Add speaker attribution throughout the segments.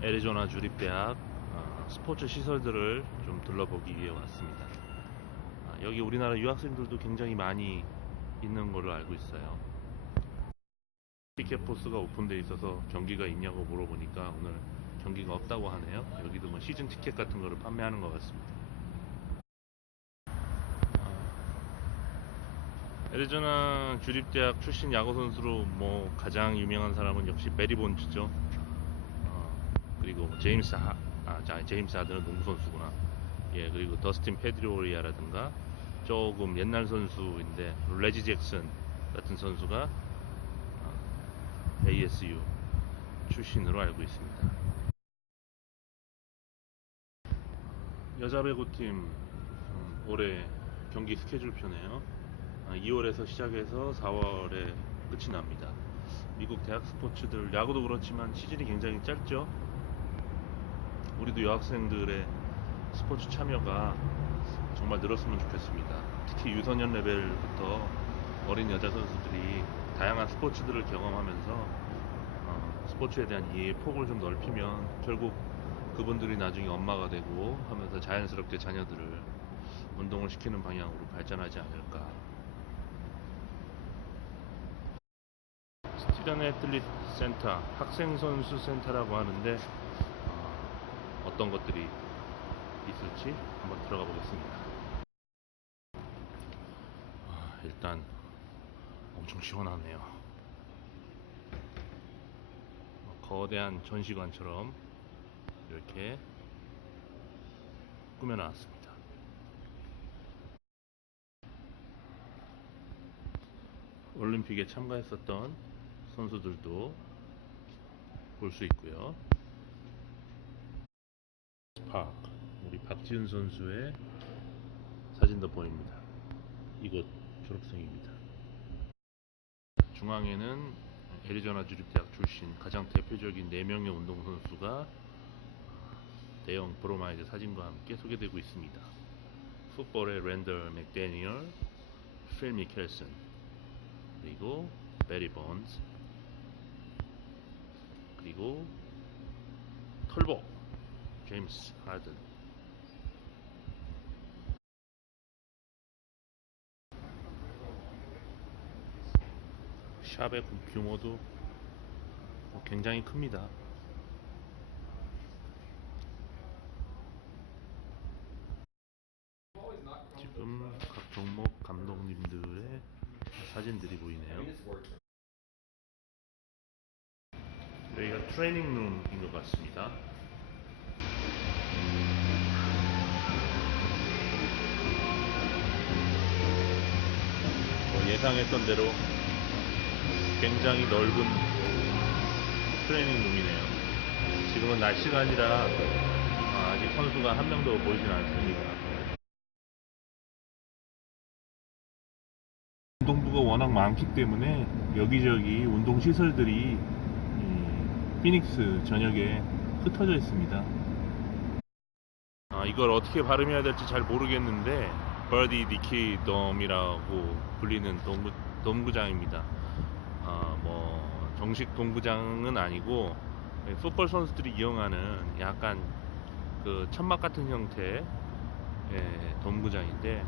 Speaker 1: 애리조나 주립대학 어, 스포츠 시설들을 좀 둘러보기 위해 왔습니다. 아, 여기 우리나라 유학생들도 굉장히 많이 있는 걸로 알고 있어요. 티켓 포스가 오픈돼 있어서 경기가 있냐고 물어보니까 오늘 경기가 없다고 하네요. 여기도 뭐 시즌 티켓 같은 거를 판매하는 것 같습니다. 아, 애리조나 주립대학 출신 야구 선수로 뭐 가장 유명한 사람은 역시 베리 본즈죠. 어, 그리고 제임스 하, 아, 자, 제임스 하드는 농구 선수구나. 예, 그리고 더스틴 페드로리아라든가 조금 옛날 선수인데 레지 잭슨 같은 선수가 어, ASU 출신으로 알고 있습니다. 여자 배구팀 음, 올해 경기 스케줄 표네요. 2월에서 시작해서 4월에 끝이 납니다. 미국 대학 스포츠들 야구도 그렇지만 시즌이 굉장히 짧죠. 우리도 여학생들의 스포츠 참여가 정말 늘었으면 좋겠습니다. 특히 유소년 레벨부터 어린 여자 선수들이 다양한 스포츠들을 경험하면서 어, 스포츠에 대한 이해 폭을 좀 넓히면 결국 그분들이 나중에 엄마가 되고 하면서 자연스럽게 자녀들을 운동을 시키는 방향으로 발전하지 않을까. 스튜던 애틀릿 센터, 학생 선수 센터라고 하는데 어, 어떤 것들이 있을지 한번 들어가 보겠습니다. 아, 일단 엄청 시원하네요. 거대한 전시관처럼 이렇게 꾸며놨습니다. 올림픽에 참가했었던 선수들도 볼 수 있고요. 파크 우리 박지훈 선수의 사진도 보입니다. 이곳 졸업생입니다. 중앙에는 애리조나 주립대학 출신 가장 대표적인 4명의 운동선수가 대형 브로마이드 사진과 함께 소개되고 있습니다. 풋볼의 랜더 맥데니얼, 필 미켈슨, 그리고 베리 본즈, 그리고 털보, 제임스 하든. 샵의 규모도 굉장히 큽니다. 지금 각 종목 감독님들의 사진들이 보이네요. 여기가 트레이닝 룸인 것 같습니다. 예상했던 대로 굉장히 넓은 트레이닝 룸이네요. 지금은 낮 시간이라 아, 아직 선수가 한 명도 보이진 않습니다. 운동부가 워낙 많기 때문에 여기저기 운동 시설들이 이 피닉스 전역에 흩어져 있습니다. 아, 이걸 어떻게 발음해야 될지 잘 모르겠는데 버디 디키 돔이라고 불리는 동구, 동구장입니다. 아, 뭐 정식 동구장은 아니고 풋볼 선수들이 이용하는 약간 그 천막 같은 형태의 예, 돔구장인데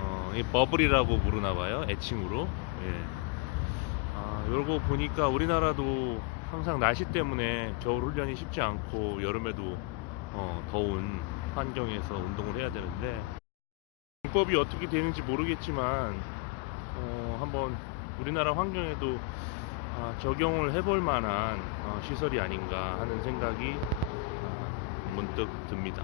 Speaker 1: 어, 이 버블이라고 부르나 봐요 애칭으로 예. 아, 요거 보니까 우리나라도 항상 날씨 때문에 겨울 훈련이 쉽지 않고 여름에도 어, 더운 환경에서 운동을 해야 되는데 방법이 어떻게 되는지 모르겠지만 어, 한번 우리나라 환경에도 아, 적용을 해볼 만한 어, 시설이 아닌가 하는 생각이 아, 문득 듭니다.